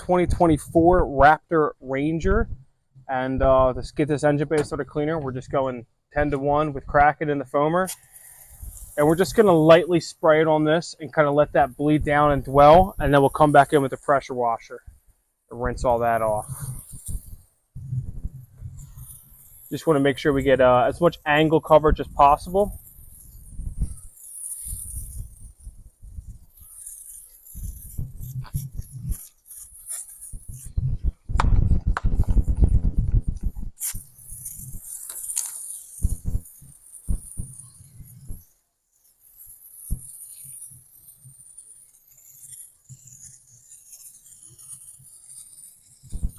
2024 Raptor Ranger, and let's get this engine bay started cleaner. We're just going 10-to-1 with Kraken in the foamer, and we're just going to lightly spray it on this and kind of let that bleed down and dwell, and then we'll come back in with the pressure washer and rinse all that off. Just want to make sure we get as much angle coverage as possible.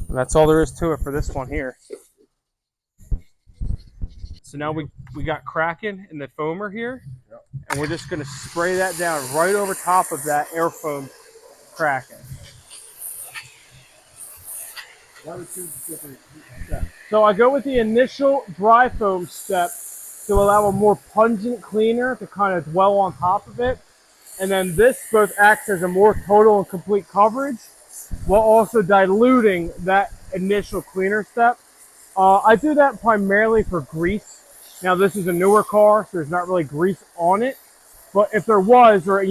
And that's all there is to it for this one here. So now we got Kraken in the foamer here, yep. And we're just going to spray that down right over top of that air foam Kraken. What are two different steps? So I go with the initial dry foam step to allow a more pungent cleaner to kind of dwell on top of it. And then this both acts as a more total and complete coverage while also diluting that initial cleaner step. I do that primarily for grease. Now this is a newer car, so there's not really grease on it. But if there was, or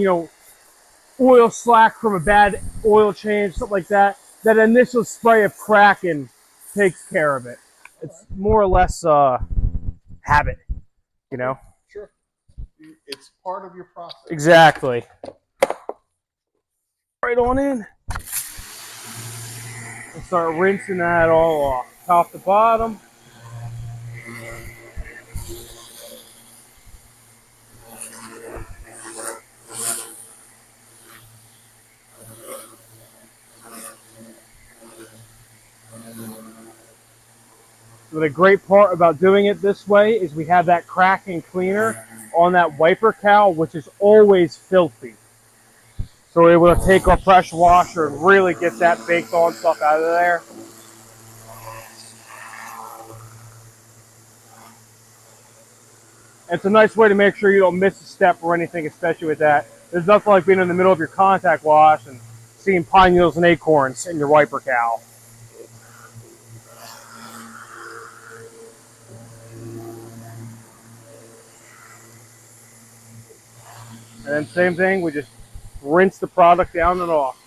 oil slack from a bad oil change, something like that, that initial spray of Kraken takes care of it. It's more or less habit, Sure. It's part of your process. Exactly. Right on in. And start rinsing that all off, top to bottom. So the great part about doing it this way is we have that Kraken cleaner on that wiper cowl, which is always filthy. So we're able to take our pressure washer and really get that baked on stuff out of there. It's a nice way to make sure you don't miss a step or anything, especially with that. There's nothing like being in the middle of your contact wash and seeing pine needles and acorns in your wiper cowl. And then same thing, we just rinse the product down and off.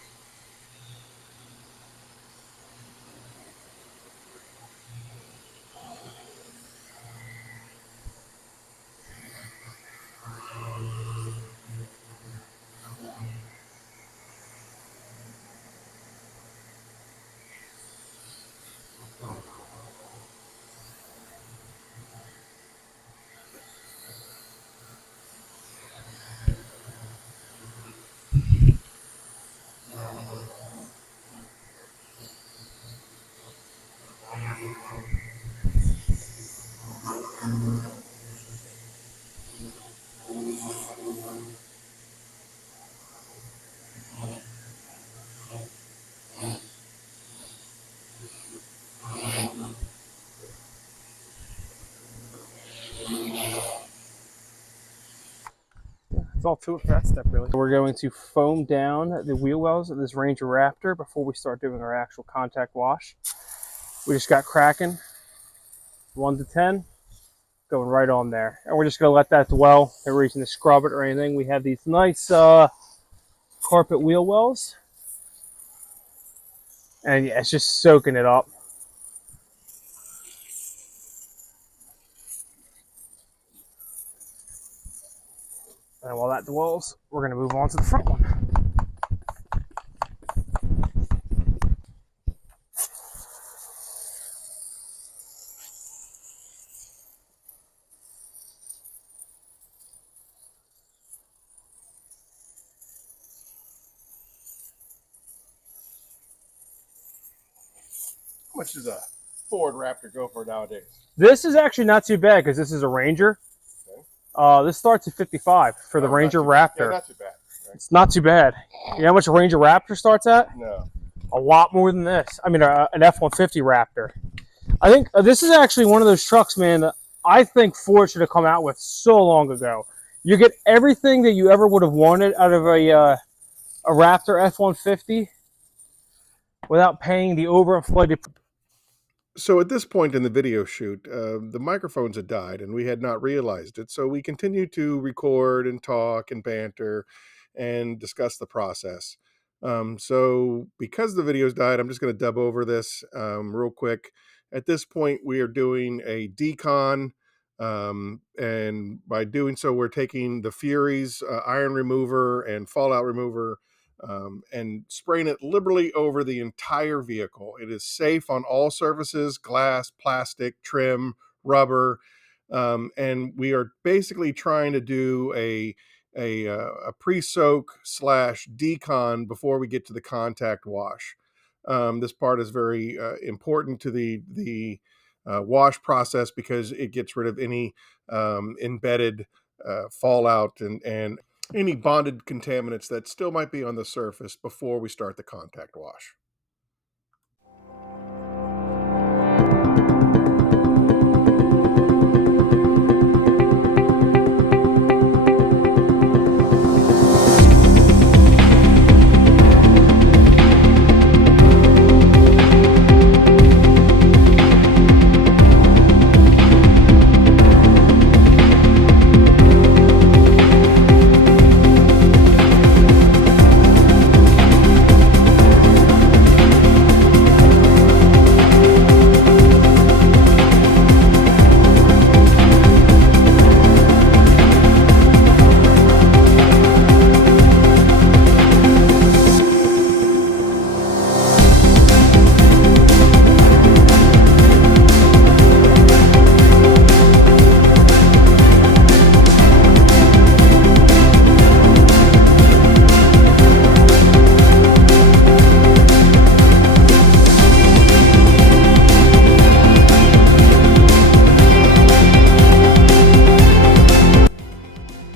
That's all to it for that step, really. We're going to foam down the wheel wells of this Ranger Raptor before we start doing our actual contact wash. We just got Kraken, 1 to 10, going right on there. And we're just going to let that dwell. No reason to scrub it or anything. We have these nice carpet wheel wells. And yeah, it's just soaking it up. And while that dwells, we're going to move on to the front one. How much does a Ford Raptor go for nowadays? This is actually not too bad because this is a Ranger. This starts at 55 for the Ranger Raptor. Yeah, not too bad. Right? It's not too bad. You know how much a Ranger Raptor starts at? No. A lot more than this. I mean, an F-150 Raptor. I think this is actually one of those trucks, man, that I think Ford should have come out with so long ago. You get everything that you ever would have wanted out of a Raptor F-150 without paying the overinflated. So at this point in the video shoot, the microphones had died and we had not realized it. So we continued to record and talk and banter and discuss the process. So because the videos died, I'm just going to dub over this real quick. At this point, we are doing a decon. And by doing so, we're taking the Furies iron remover and fallout remover and spraying it liberally over the entire vehicle. It is safe on all surfaces: glass, plastic, trim, rubber, and we are basically trying to do a pre-soak slash decon before we get to the contact wash. This part is very important to the wash process because it gets rid of any embedded fallout and any bonded contaminants that still might be on the surface before we start the contact wash.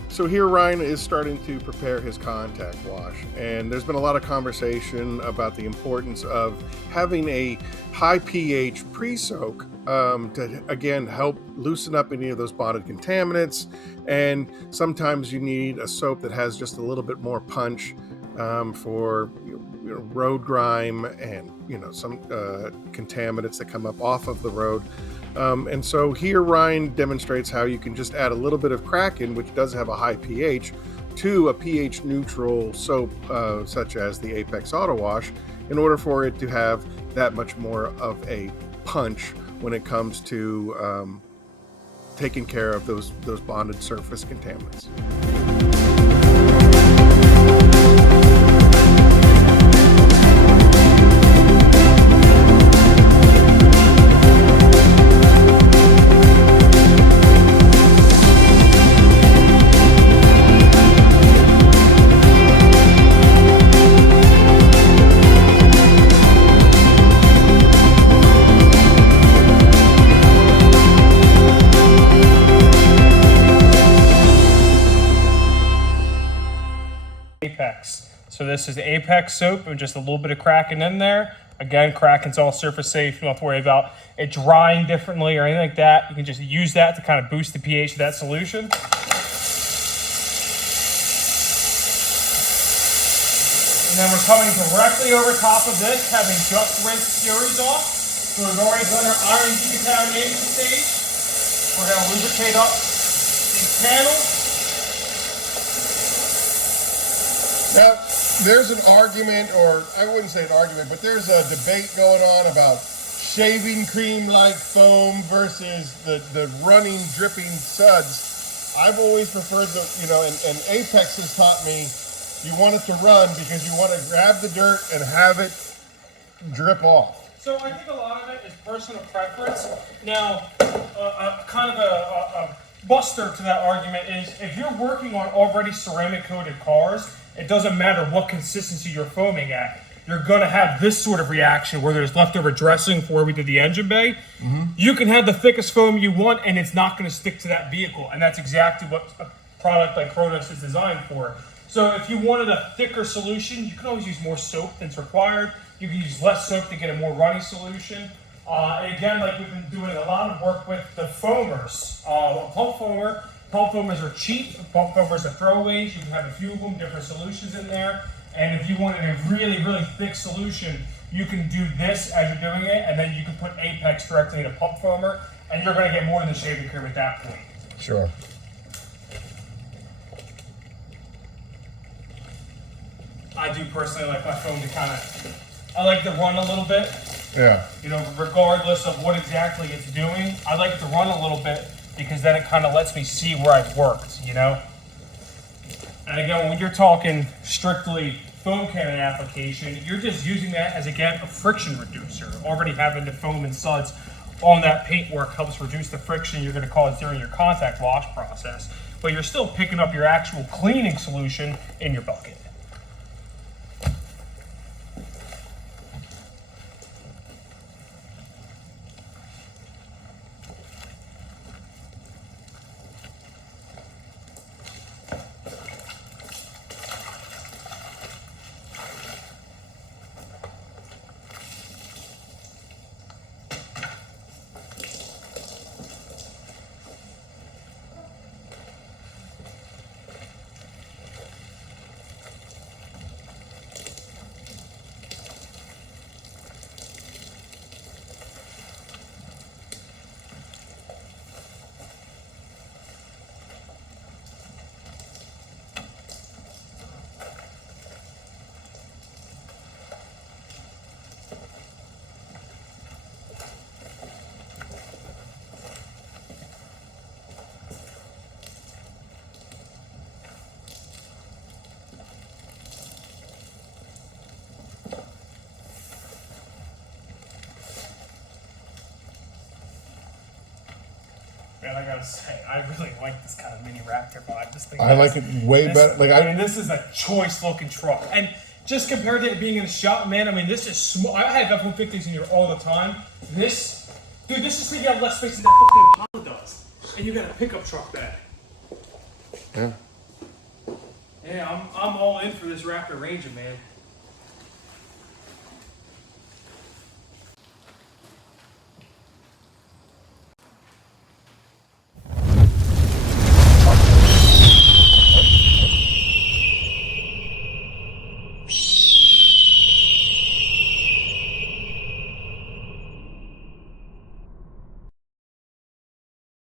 So here Ryan is starting to prepare his contact wash, and there's been a lot of conversation about the importance of having a high pH pre-soak to again help loosen up any of those bonded contaminants. And sometimes you need a soap that has just a little bit more punch for road grime and some contaminants that come up off of the road. And so here Ryan demonstrates how you can just add a little bit of Kraken, which does have a high pH, to a pH neutral soap such as the Apex Auto Wash in order for it to have that much more of a punch when it comes to taking care of those bonded surface contaminants. Apex. So this is the Apex soap with just a little bit of Kraken in there. Again, Kraken's all surface safe. You don't have to worry about it drying differently or anything like that. You can just use that to kind of boost the pH of that solution. And then we're coming directly over top of this, having just rinsed Furies off. So we've already done our iron decontamination stage. We're going to lubricate up these panels. Now, there's an argument, or I wouldn't say an argument, but there's a debate going on about shaving cream-like foam versus the running, dripping suds. I've always preferred and Apex has taught me you want it to run because you want to grab the dirt and have it drip off. So I think a lot of it is personal preference. Now, kind of a buster to that argument is if you're working on already ceramic coated cars, it doesn't matter what consistency you're foaming at. You're going to have this sort of reaction where there's leftover dressing before we did the engine bay. Mm-hmm. You can have the thickest foam you want and it's not going to stick to that vehicle. And that's exactly what a product like Kronos is designed for. So if you wanted a thicker solution, you can always use more soap than's required. You can use less soap to get a more runny solution. And again, like we've been doing a lot of work with the foamers. Pump foamers are cheap. Pump foamers are throwaways. You can have a few of them, different solutions in there. And if you wanted a really, really thick solution, you can do this as you're doing it, and then you can put Apex directly in a pump foamer, and you're going to get more than the shaving cream at that point. Sure. I do personally like my foam to kind of, I like to run a little bit. Yeah. You know, regardless of what exactly it's doing, I like it to run a little bit because then it kind of lets me see where I've worked, you know? And again, when you're talking strictly foam cannon application, you're just using that as, again, a friction reducer. Already having the foam and suds on that paintwork helps reduce the friction you're going to cause during your contact wash process, but you're still picking up your actual cleaning solution in your bucket. Man, I gotta say, I really like this kind of mini Raptor vibe. This thing, I like it way better. Like I mean, this is a choice looking truck, and just compared to it being in the shop, man. I mean, this is small. I have F-150s in here all the time. This, dude, this thing got less space than that fucking Impala does, and you got a pickup truck bed. Yeah. Yeah, I'm all in for this Raptor Ranger, man.